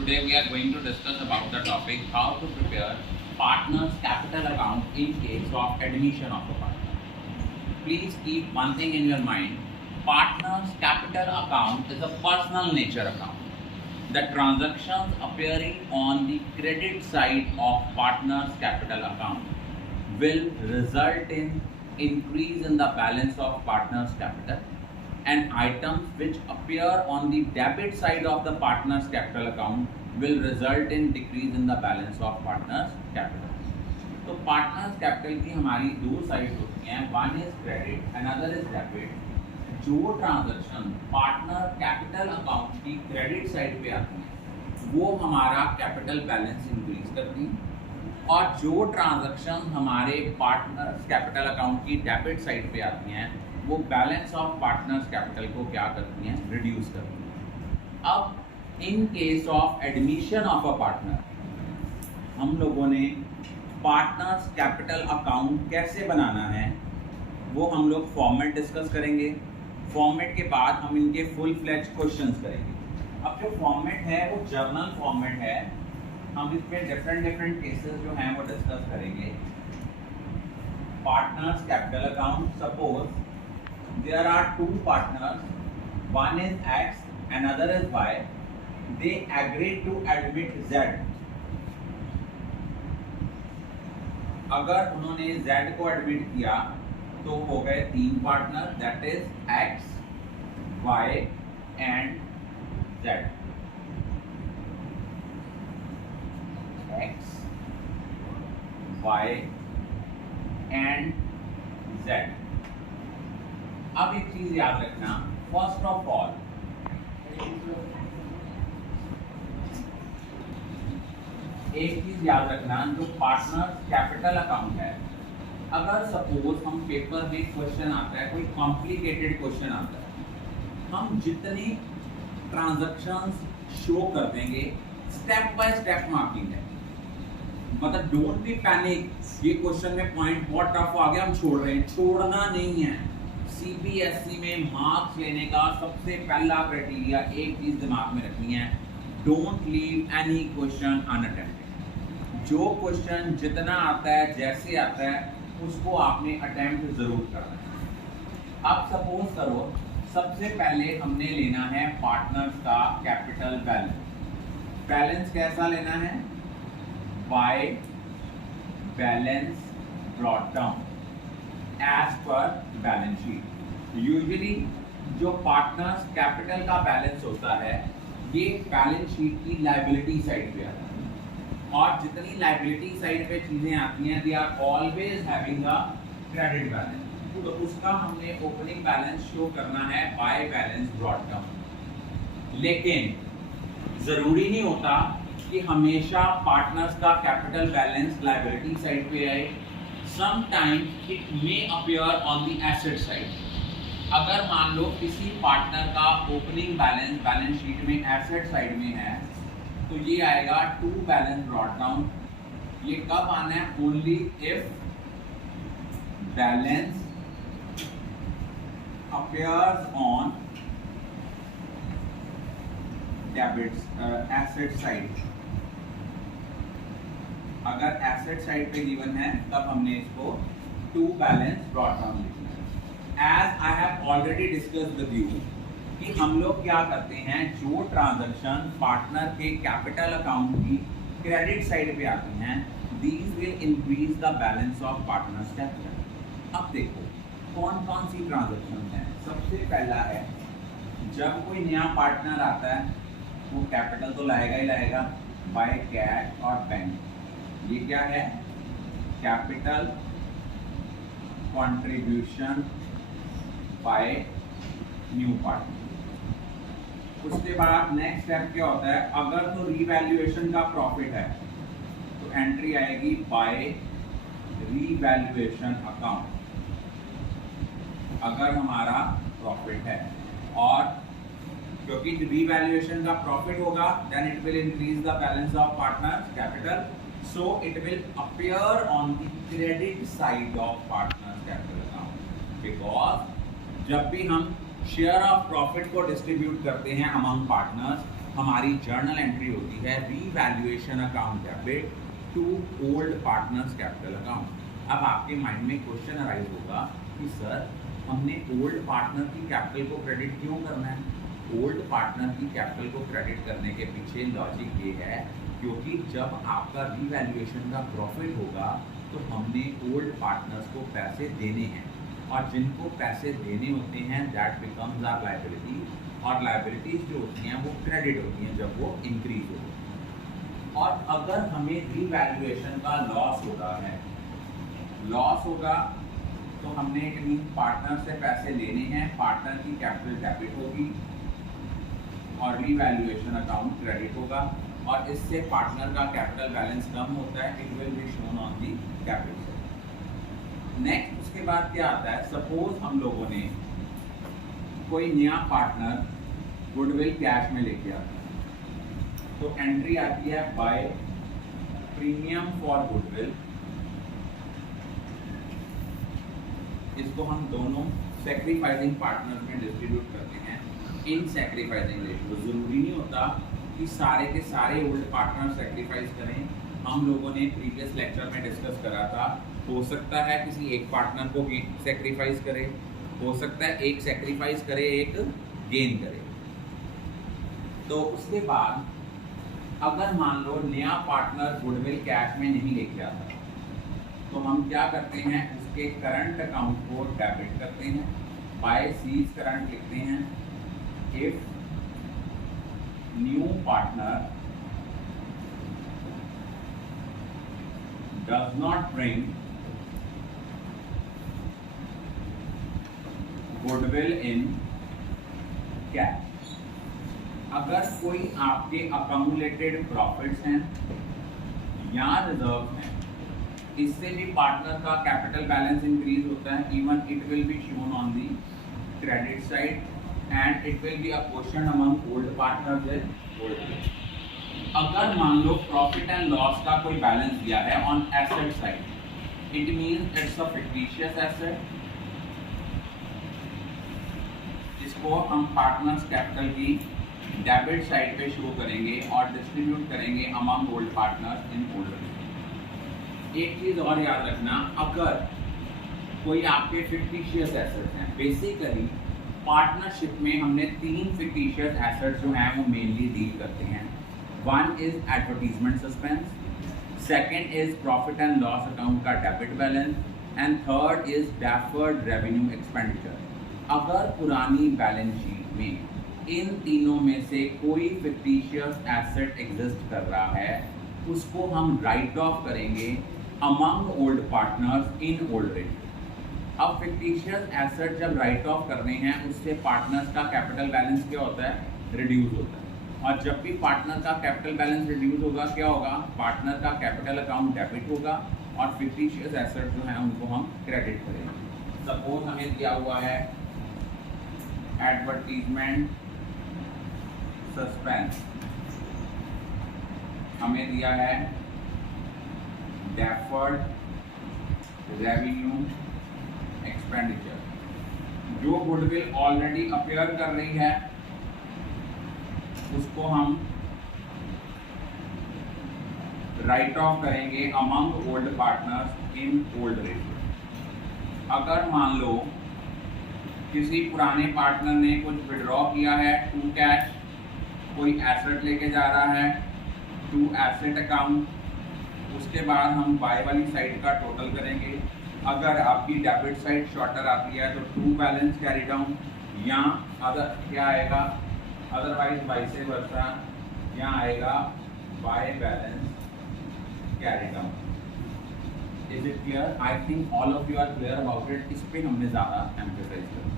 Today we are going to discuss about the topic how to prepare partner's capital account in case of admission of a partner. Please keep one thing in your mind. Partner's capital account is a personal nature account. The transactions appearing on the credit side of partner's capital account will result in increase in the balance of partner's capital, and items which appear on the debit side of the partner's capital account will result in decrease in the balance of partner's capital. तो partners capital की हमारी दो side होती हैं, one is credit another is debit. जो transaction partner capital account की credit side पे आती हैं वो हमारा कैपिटल बैलेंस इंक्रीज करती हैं, और जो ट्रांजैक्शन हमारे पार्टनर्स कैपिटल अकाउंट की डेबिट साइड पे आती हैं वो बैलेंस ऑफ पार्टनर्स कैपिटल को क्या करती हैं, रिड्यूस करती हैं। अब in case of admission of a partner हम लोगों ने पार्टनर्स कैपिटल अकाउंट कैसे बनाना है वो हम लोग फॉर्मेट डिस्कस करेंगे। फॉर्मेट के बाद हम इनके फुल फ्लेज क्वेश्चंस करेंगे। अब जो फॉर्मेट है वो जर्नल फॉर्मेट है, हम इसमें डिफरेंट केसेस जो हैं वो डिस्कस करेंगे। Partners capital account, suppose there are two partners, one is X another is Y, they agree to admit Z। अगर उन्होंने Z को एडमिट किया तो हो गए तीन partner, that is X, Y and Z। X, Y and Z। अब एक चीज याद रखना, फर्स्ट ऑफ ऑल एक चीज याद रखना, जो पार्टनर कैपिटल अकाउंट है, अगर सपोज हम पेपर में क्वेश्चन आता है, कोई कॉम्प्लिकेटेड क्वेश्चन आता है, हम जितने ट्रांजैक्शंस शो कर देंगे स्टेप बाय स्टेप मार्किंग है। मतलब डोंट बी पैनिक, ये क्वेश्चन में पॉइंट बहुत टफ आ गया हम छोड़ रहे हैं, छोड़ना नहीं है। सीबीएसई में मार्क्स लेने का सबसे पहला क्राइटेरिया एक चीज दिमाग में रखनी है, don't leave any question unattempted. जो क्वेश्चन जितना आता है जैसे आता है उसको आपने अटेम्प्ट जरूर करना है। अब सपोज करो सबसे पहले हमने लेना है पार्टनर्स का कैपिटल बैलेंस। बैलेंस कैसा लेना है, by balance brought down as per balance sheet. Usually जो पार्टनर्स कैपिटल का बैलेंस होता है ये बैलेंस शीट की लायबिलिटी साइड पे आता है, और जितनी लायबिलिटी साइड पे चीजें आती हैं they are always having a credit balance, तो उसका हमने ओपनिंग बैलेंस शो करना है बाय बैलेंस ब्रॉट डाउन। लेकिन जरूरी नहीं होता कि हमेशा पार्टनर्स का कैपिटल बैलेंस लायबिलिटी साइड पे आए, sometimes it may appear on the asset side. अगर मान लो किसी पार्टनर का ओपनिंग बैलेंस बैलेंस शीट में एसेट साइड में है तो ये आएगा टू बैलेंस ब्रॉट डाउन। ये कब आना है, only if balance appears on debit asset side. अगर एसेट साइड पे गिवन है तब हमने इसको टू बैलेंस ब्रॉट डाउन लिखना है। As I have already discussed with you कि हम लोग क्या करते हैं, जो ट्रांजैक्शन पार्टनर के कैपिटल अकाउंट की क्रेडिट साइड पे आती हैं these will increase the balance of partners capital। अब देखो कौन कौन सी ट्रांजैक्शन हैं। सबसे पहला है जब कोई नया पार्टनर आता है वो कैपिटल तो लाएगा ही लाएगा बाय कैश और बैंक। ये क्या है, capital contribution by new partner. उसके बाद नेक्स्ट स्टेप क्या होता है, अगर तो रीवैल्यूएशन का प्रॉफिट है तो एंट्री आएगी बाय रीवैल्यूएशन अकाउंट। अगर हमारा प्रॉफिट है, और क्योंकि रीवैल्यूएशन का प्रॉफिट होगा then it will increase the balance of partners capital, so it will appear on the credit side of partners capital account. Because जब भी हम शेयर ऑफ प्रॉफिट को डिस्ट्रीब्यूट करते हैं अमंग पार्टनर्स हमारी जर्नल एंट्री होती है revaluation account debit to old partners capital account. अब आपके माइंड में क्वेश्चन अराइज होगा कि सर हमने ओल्ड पार्टनर की कैपिटल को क्रेडिट क्यों करना है? ओल्ड पार्टनर की कैपिटल को क्रेडिट करने के पीछे लॉजिक ये है क्योंकि जब आपका रीवैल्यूएशन का प्रॉफिट होगा तो हमने ओल्ड पार्टनर्स को पैसे देने हैं और जिनको पैसे देने होते हैं दैट बिकम्स आवर लायबिलिटी, और लायबिलिटीज जो होती हैं वो क्रेडिट होती हैं जब वो इंक्रीज हो। और अगर हमें रीवैल्यूएशन का लॉस होगा तो हमने इट मीन पार्टनर से पैसे लेने हैं, पार्टनर की कैपिटल डेबिट होगी और रीवैल्यूएशन अकाउंट क्रेडिट होगा और इससे पार्टनर का कैपिटल बैलेंस कम होता है, it will be shown on the capital. Next उसके बाद क्या आता है, सपोज हम लोगों ने कोई नया पार्टनर गुडविल कैश में लेके आता है तो एंट्री आती है बाय प्रीमियम फॉर गुडविल। इसको हम दोनों सैक्रिफाइसिंग पार्टनर्स में डिस्ट्रीब्यूट करते हैं इन सैक्रिफाइसिंग रेशियो। जरूरी नहीं होता कि सारे के सारे ओल्ड पार्टनर सैक्रिफाइस करें। हम लोगों ने प्रीवियस लेक्चर में डिस्कस करा था, हो सकता है किसी एक पार्टनर को सैक्रिफाइस करे, हो सकता है एक सैक्रिफाइस करे एक गेन करे। तो उसके बाद अगर मान लो नया पार्टनर गुडविल कैश में नहीं लेके आता तो हम क्या करते हैं, उसके करंट अकाउंट को डेबिट करते हैं, बाय सीज करंट लिखते हैं। If new partner does not bring goodwill in cash, अगर कोई आपके अकमुलेटेड प्रॉफिट्स हैं या रिजर्व हैं, इससे भी पार्टनर का कैपिटल बैलेंस इंक्रीज होता है। Even it will be shown on the credit side and it will be a question among old partners and old. अगर मान लो प्रॉफिट एंड लॉस का कोई बैलेंस दिया है on asset side, it means it's a fictitious asset, इसको हम partners capital की debit side पे शो करेंगे और डिस्ट्रीब्यूट करेंगे among old partners in old. एक चीज और याद रखना, अगर कोई आपके फिक्टिशियस एसेट्स हैं, बेसिकली पार्टनरशिप में हमने 3 फिक्टिशियस एसेट्स जो हैं वो मेनली डील करते हैं। One is advertisement suspense, second is profit and loss account का debit balance and third is deferred revenue expenditure. अगर पुरानी बैलेंस शीट में इन तीनों में से कोई फिक्टिशियस एसेट एग्जिस्ट कर रहा है उसको हम राइट ऑफ करेंगे among old partners in old rate. अब फिक्टिशियस एसेट जब राइट ऑफ करने हैं उससे पार्टनर्स का कैपिटल बैलेंस क्या होता है, रिड्यूस होता है। और जब भी पार्टनर का कैपिटल बैलेंस रिड्यूस होगा क्या होगा, पार्टनर का कैपिटल अकाउंट डेबिट होगा और फिक्टिशियस एसेट जो है उनको हम क्रेडिट करेंगे। सपोज हमें दिया हुआ है एडवर्टीजमेंट सस्पेंस, हमें दिया है डेफर्ड रेवेन्यू एक्सपेंडिचर, जो गुडविल ऑलरेडी अपीयर कर रही है उसको हम राइट ऑफ करेंगे among old partners in old ratio. अगर मान लो किसी पुराने पार्टनर ने कुछ विड्रॉ किया है टू कैश, कोई एसेट लेके जा रहा है टू एसेट अकाउंट, उसके बाद हम बाय वाली साइड का टोटल करेंगे। अगर आपकी डेबिट साइड शॉर्टर आती है तो टू बैलेंस कैरी डाउन, या अदर क्या आएगा, अदरवाइज वाइस वर्सा यहाँ आएगा by balance carry down. Is it clear? I think all of you are clear about it. इस पे हमने ज़्यादा एम्फेसाइज करना।